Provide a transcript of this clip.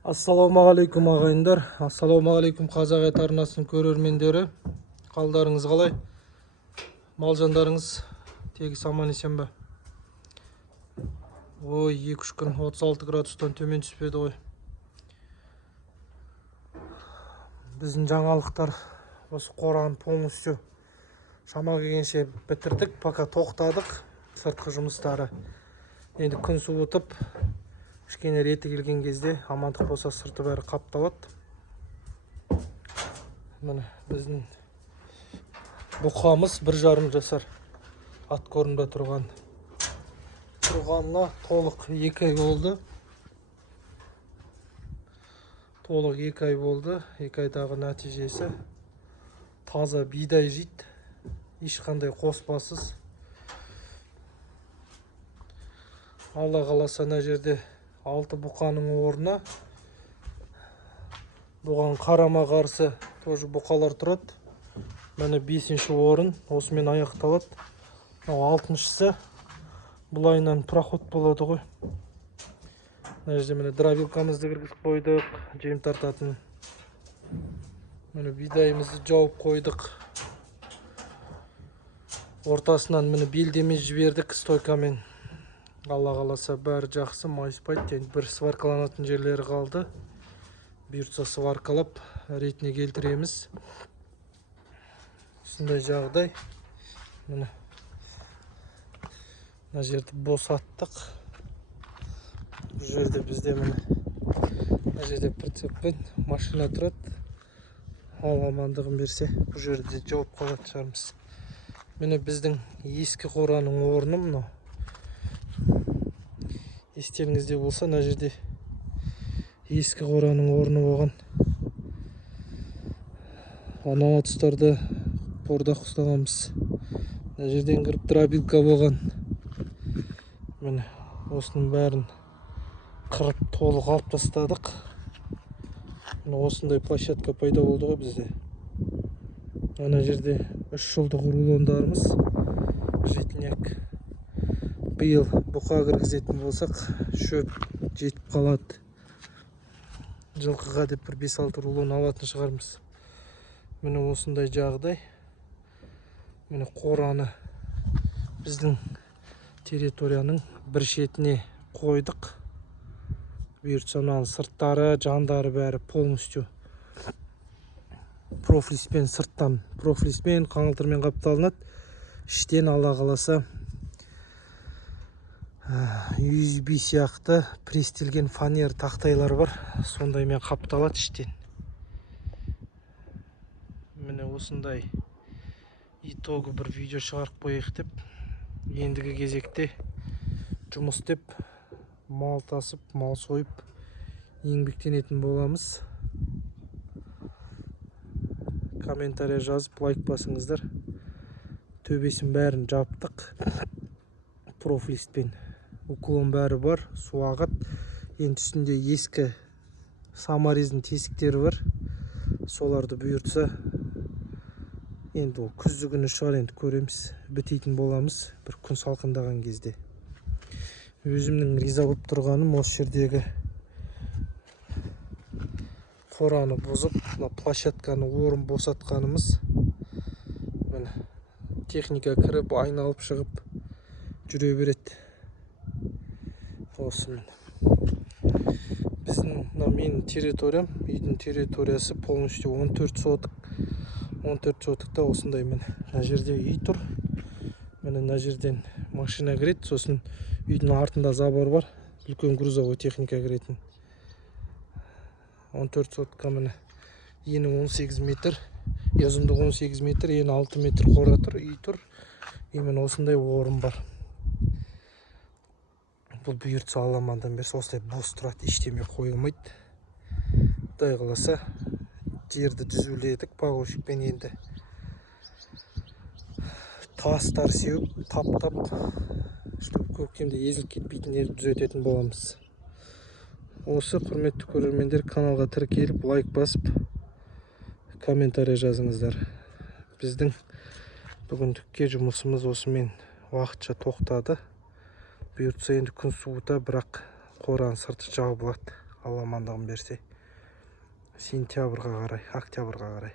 Ассалаумағалейкум ағайындар, ассалаумағалейкум қазақ ет арнасының көрермендері. Қалдарыңыз қалай? Мал жандарыңыз тегіс аман есен бе? Ой, 2-3 күн 36 градустан төмен түспеді ғой. Біздің жаңалықтар осы қораны полностью шама келгенше бітірдік, пока тоқтадық сыртқы жұмыстары. Енді күн суытып, кішкене реті келген кезде амандық болса сырты бәрі қапталады. Міне біздің бұқамыз 1,5 жасар ат көрінді тұрғанына толық 2 ай болды. Толық 2 ай болды. 2 айдағы нәтижесі таза бидай жейді, ешқандай қоспасыз. Алла қаласа мына жерде 6 бұқаның орнына бұған қарама қарсы тоже бұқалар тұрады. Міне 5-ші орын осымен аяқталады. 6-шысы бұлайынан проход болады ғой. Мына жерде міне дробилкамызды кіргізіп қойдық, жем тартатын. Міне бидайымызды жауып қойдық. Ортасынан міне белдеме жібердік стойкамен. Алла қаласа бәрі жақсы, майыспайды. Енді бір сваркаланатын жерлері қалды. Бұйыртса сваркалап ретіне келтіреміз. Осындай жағдай. Міне мына жерді босаттық. Бұл жерде бізде мына жерде прицеппен машина тұрады. Ал амандығын берсе, бұл жерде жауып қалатын шығармыз. Міне біздің ескі қораның орны мынау. Естеріңізде болса, мына жерде ескі қораның орны болған. Ана тұстарда бордақ ұстағанбыз. Мына жерден кіріп дробилка болған. Міне осының бәрін қырып толық алып тастадық. Міне осындай площадка пайда болды ғой бізде. Ана жерде 3 жылдық рулондарымыз житняк. Биыл бұқа кіргізетін болсақ, шөп жетіп қалады. Жылқыға деп бір 5-6 рулон алатын шығармыз. Міне осындай жағдай. Міне қораны біздің территорияның бір шетіне қойдық. Бұйыртса сырттары, жандары бәрі полностью профлиспен, сырттан профлиспен, қаңылтырмен қапталынады. Іштен Алла қаласа USB сияқты престелген фанер тақтайлар бар. Сондаймен қапталады іштен. Міне осындай итоғы бір видео шығарып қояйық деп. Ендігі кезекте жұмыс деп, мал тасып, мал сойып, еңбектенетін боламыз. Комментария жазып, лайк басыңыздар. Төбесін бәрін жаптық. Профлистпен. Уклон бәрі бар, су ағат. Енді үстінде ескі саморездің тесіктері бар. Соларды бұйыртса, енді ол күзді күні шығар, енді көреміз, бітейтін боламыз бір күн салқындаған кезде. Өзімнің риза болып тұрғаным осы жердегі қораны бұзып, площадканы орын босатқанымыз. Міне техника кіріп, айналып шығып жүре береді. Осымен біздің менің территориям, үйдің территориясы полностью 14 сотық. 14 сотықта осындай мына жерде үй тұр. Міне мына жерден машина кіреді, сосын үйдің артында забор бар, үлкен грузовой техника кіретін. 14 сотқа міне ені 18 метр, ұзындығы 18 метр, ені 6 метр қора тұр, үй тұр. Міне осындай орын бар. Бұл бұйыртса Алла амандан берсе осылай бос тұрады, ештеме қойылмайды. Құдай қаласа жерді түзуледік погрузчикпен, енді тастар сеуіп, таптап, көктемде езіліп кетпейтін жерді түзететін боламыз. Осы құрметті көрермендер, каналға тіркеліп, лайк басып, комментария жазыңыздар. Біздің бүгіндікке жұмысымыз осымен уақытша тоқтады. Бұйыртса енді күн суыта, бірақ қораның сырты жабылады. алла амандығын берсе, сентябрьға қарай, октябрьға қарай.